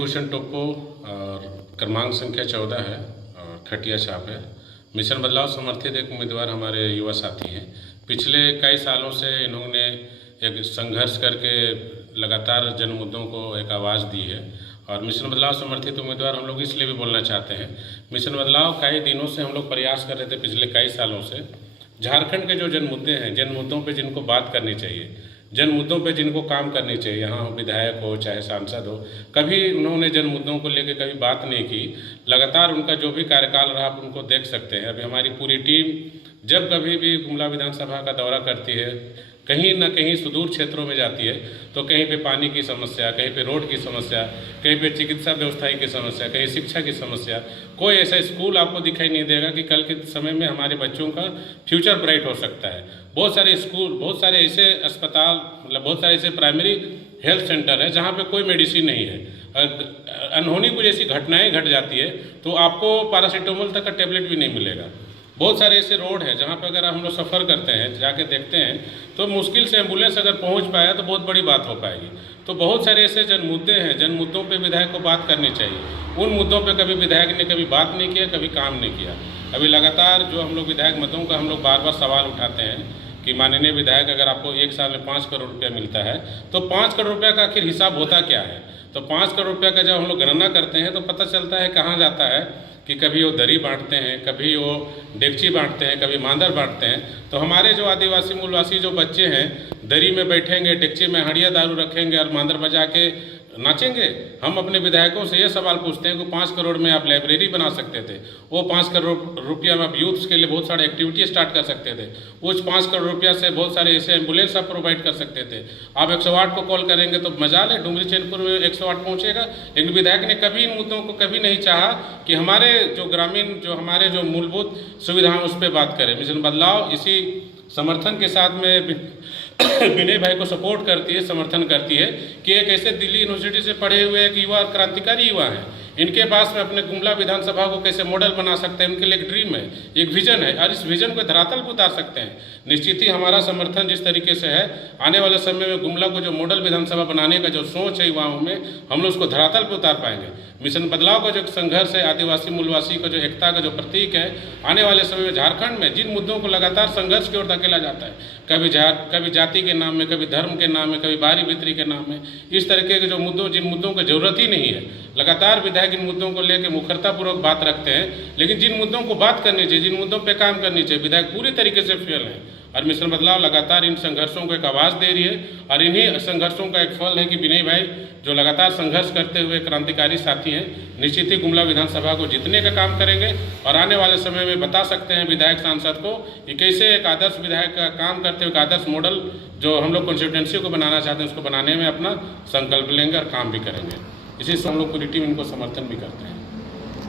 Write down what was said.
भूषण टोप्पो और क्रमांक संख्या 14 है और खटिया छाप है। मिशन बदलाव समर्थित एक उम्मीदवार हमारे युवा साथी हैं। पिछले कई सालों से इन्होंने एक संघर्ष करके लगातार जन मुद्दों को एक आवाज़ दी है और मिशन बदलाव समर्थित उम्मीदवार हम लोग इसलिए भी बोलना चाहते हैं। मिशन बदलाव कई दिनों से हम लोग प्रयास कर रहे थे, पिछले कई सालों से झारखंड के जो जन मुद्दे हैं, जन मुद्दों पर जिनको बात करनी चाहिए, जन मुद्दों पे जिनको काम करनी चाहिए, यहाँ विधायक हो चाहे सांसद हो, कभी उन्होंने जन मुद्दों को लेकर कभी बात नहीं की। लगातार उनका जो भी कार्यकाल रहा आप उनको देख सकते हैं। अभी हमारी पूरी टीम जब कभी भी गुमला विधानसभा का दौरा करती है, कहीं ना कहीं सुदूर क्षेत्रों में जाती है, तो कहीं पे पानी की समस्या, कहीं पे रोड की समस्या, कहीं पे चिकित्सा व्यवस्था की समस्या, कहीं शिक्षा की समस्या, कोई ऐसा स्कूल आपको दिखाई नहीं देगा कि कल के समय में हमारे बच्चों का फ्यूचर ब्राइट हो सकता है। बहुत सारे स्कूल, बहुत सारे ऐसे अस्पताल, मतलब बहुत सारे ऐसे प्राइमरी हेल्थ सेंटर है जहाँ पे कोई मेडिसिन नहीं है। अनहोनी कुछ ऐसी घटनाएं घट जाती है तो आपको पैरासीटामोल तक का टेबलेट भी नहीं मिलेगा। बहुत सारे ऐसे रोड है जहाँ पे अगर हम लोग सफ़र करते हैं, जाके देखते हैं तो मुश्किल से एम्बुलेंस अगर पहुँच पाया तो बहुत बड़ी बात हो पाएगी। तो बहुत सारे ऐसे जन मुद्दे हैं, जन मुद्दों पे विधायक को बात करनी चाहिए। उन मुद्दों पे कभी विधायक ने कभी बात नहीं किया, कभी काम नहीं किया। अभी लगातार जो हम लोग विधायक मुद्दों का हम लोग बार बार सवाल उठाते हैं कि माननीय विधायक, अगर आपको एक साल में 5 करोड़ रुपया मिलता है तो 5 करोड़ रुपया का आखिर हिसाब होता क्या है। तो 5 करोड़ रुपया का जब हम लोग गणना करते हैं तो पता चलता है कहाँ जाता है कि कभी वो दरी बांटते हैं, कभी वो डेगची बांटते हैं, कभी मांदर बांटते हैं। तो हमारे जो आदिवासी मूलवासी जो बच्चे हैं, दरी में बैठेंगे, डेगची में हड़िया दारू रखेंगे और मांदर बजा के नाचेंगे। हम अपने विधायकों से ये सवाल पूछते हैं कि 5 करोड़ में आप लाइब्रेरी बना सकते थे, वो 5 करोड़ रुपया में आप यूथ्स के लिए बहुत सारे एक्टिविटी स्टार्ट कर सकते थे, उस 5 करोड़ रुपया से बहुत सारे ऐसे एम्बुलेंस आप प्रोवाइड कर सकते थे। आप 108 को कॉल करेंगे तो मजाल है, डुमरी चैनपुर में 108 पहुँचेगा। लेकिन विधायक ने कभी इन मुद्दों को कभी नहीं चाहा कि हमारे जो ग्रामीण, जो हमारे जो मूलभूत सुविधाएं उस पर बात करें। मिशन बदलाव इसी समर्थन के साथ में विनय भाई को सपोर्ट करती है, समर्थन करती है कि एक ऐसे दिल्ली यूनिवर्सिटी से पढ़े हुए एक युवा, क्रांतिकारी युवा हैं, इनके पास में अपने गुमला विधानसभा को कैसे मॉडल बना सकते हैं। उनके लिए एक ड्रीम है, एक विजन है और इस विजन को धरातल पर उतार सकते हैं। निश्चित ही हमारा समर्थन जिस तरीके से है, आने वाले समय में गुमला को जो मॉडल विधानसभा बनाने का जो सोच है युवाओं में, हम लोग उसको धरातल पर उतार पाएंगे। मिशन बदलाव का जो संघर्ष है, आदिवासी मूलवासी का जो एकता का जो प्रतीक है, आने वाले समय में झारखंड में जिन मुद्दों को लगातार संघर्ष की ओर धकेला जाता है, कभी जाति के नाम में, कभी धर्म के नाम में, कभी बारी बितरी के नाम में, इस तरीके के जो मुद्दों, जिन मुद्दों की जरूरत ही नहीं है, लगातार विधायक इन मुद्दों को लेकर मुखरतापूर्वक बात रखते हैं। लेकिन जिन मुद्दों को बात करनी चाहिए, जिन मुद्दों पे काम करनी चाहिए, विधायक पूरी तरीके से फेल है। और मिशन बदलाव लगातार इन संघर्षों को एक आवाज़ दे रही है और इन्हीं संघर्षों का एक फल है कि विनय भाई जो लगातार संघर्ष करते हुए क्रांतिकारी साथी हैं, निश्चित ही गुमला विधानसभा को जीतने का काम करेंगे और आने वाले समय में बता सकते हैं विधायक सांसद को कि कैसे एक आदर्श विधायक का काम करते हुए एक आदर्श मॉडल जो हम लोग कॉन्स्टिट्यूएंसी को बनाना चाहते हैं, उसको बनाने में अपना संकल्प लेंगे और काम भी करेंगे। इसी से हम लोग पूरी टीम इनको समर्थन भी करते हैं।